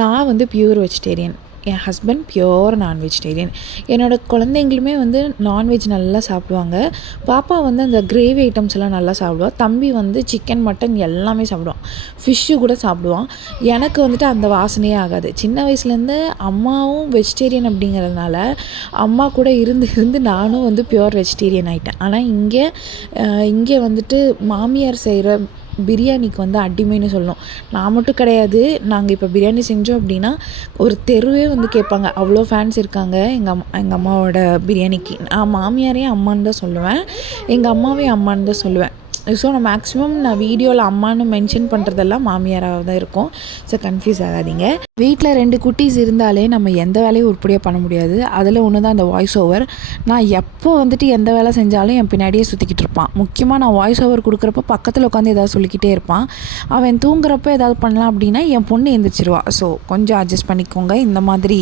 நான் வந்து pure vegetarian. என் husband pure நான் வெஜிடேரியன். என்னோடய குழந்தைங்களுமே வந்து நான்வெஜ் நல்லா சாப்பிடுவாங்க. பாப்பா வந்து அந்த கிரேவி ஐட்டம்ஸ்லாம் நல்லா சாப்பிடுவா. தம்பி வந்து சிக்கன், மட்டன் எல்லாமே சாப்பிடுவான். ஃபிஷ்ஷு கூட சாப்பிடுவான். எனக்கு வந்துட்டு அந்த வாசனையே ஆகாது. சின்ன வயசுலேருந்து அம்மாவும் வெஜிடேரியன் அப்படிங்கிறதுனால, அம்மா கூட இருந்து இருந்து நானும் வந்து பியூர் வெஜிடேரியன் ஆயிட்டேன். ஆனால் இங்கே வந்துட்டு மாமியார் செய்கிற பிரியாணிக்கு வந்து அடிமைன்னு சொல்லணும். நான் மட்டும் கிடையாது. நாங்கள் இப்போ பிரியாணி செஞ்சோம் அப்படின்னா, ஒரு தெருவே வந்து கேட்பாங்க. அவ்வளோ ஃபேன்ஸ் இருக்காங்க எங்கள் அம்மாவோட பிரியாணிக்கு. நான் மாமியாரையும் அம்மான்னு தான் சொல்லுவேன். எங்கள் அம்மாவையும் அம்மான்னு தான் சொல்லுவேன். ஸோ நான் வீடியோவில் அம்மான்னு மென்ஷன் பண்ணுறதெல்லாம் மாமியாராக தான் இருக்கும். ஸோ கன்ஃப்யூஸ் ஆகாதீங்க. வீட்டில் 2 குட்டீஸ் இருந்தாலே நம்ம எந்த வேலையும் உருப்படியாக பண்ண முடியாது. அதில் ஒன்று தான் இந்த வாய்ஸ் ஓவர். நான் எப்போ வந்துட்டு எந்த வேலை செஞ்சாலும் என் பின்னாடியே சுற்றிக்கிட்டு இருப்பான். முக்கியமாக நான் வாய்ஸ் ஓவர் கொடுக்குறப்ப பக்கத்தில் உட்காந்து ஏதாவது சொல்லிக்கிட்டே இருப்பான். அவன் தூங்குறப்ப ஏதாவது பண்ணலாம் அப்படின்னா என் பொண்ணு எழுந்திரிச்சிருவா. ஸோ கொஞ்சம் அட்ஜஸ்ட் பண்ணிக்கோங்க. இந்த மாதிரி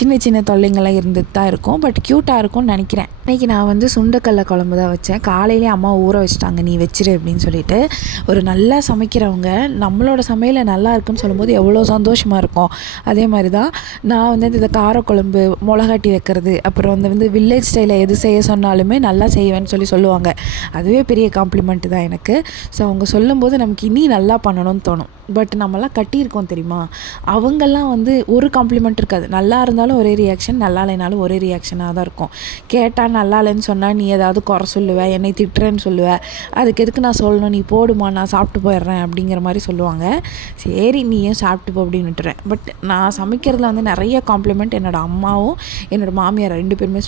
சின்ன சின்ன தொல்லைங்கள்லாம் இருந்துட்டு தான் இருக்கும். பட் க்யூட்டாக இருக்கும்னு நினைக்கிறேன். இன்றைக்கி நான் வந்து சுண்டக்கடலை குழம்பு தான் வச்சேன். காலையிலே அம்மா ஊற வச்சுட்டாங்க, நீ வச்சிரு அப்படின்னு சொல்லிட்டு. ஒரு நல்லா சமைக்கிறவங்க நம்மளோட சமையலை நல்லா இருக்குன்னு சொல்லும்போது எவ்வளோ சந்தோஷமாக இருக்கும். அதே மாதிரி தான் நான் வந்து இந்த காரக்குழம்பு, மிளகாட்டி வைக்கிறது, அப்புறம் வந்து வில்லேஜ் ஸ்டைலில் எது செய்ய சொன்னாலுமே நல்லா செய்வேன்னு சொல்லுவாங்க. அதுவே பெரிய காம்ப்ளிமெண்ட் தான் எனக்கு. ஸோ அவங்க சொல்லும்போது நமக்கு இனி நல்லா பண்ணணும்னு தோணும். பட் நம்மலாம் கட்டியிருக்கோம் தெரியுமா, அவங்கெல்லாம் வந்து ஒரு காம்ப்ளிமெண்ட் இருக்காது. நல்லா இருந்தாலும் ஒரே ரியாக்ஷன், நல்லா இல்லைனாலும் ஒரே ரியாக்ஷனாக தான் இருக்கும். கேட்டால் நல்லா இல்லைன்னு சொன்னால் நீ ஏதாவது குறை சொல்லுவேன், என்னை திட்டுறேன்னு சொல்லுவேன். அதுக்கு எதுக்கு நான் சொல்லணும், நீ போடுமா நான் சாப்பிட்டு போயிடுறேன் அப்படிங்கிற மாதிரி சொல்லுவாங்க. சரி நீயும் சாப்பிட்டு போ அப்படின்னு விட்டுறேன். பட் நான் சமைக்கிறதுல வந்து நிறைய காம்ப்ளிமெண்ட் என்னோடய அம்மாவும் என்னோடய மாமியார் 2 பேருமே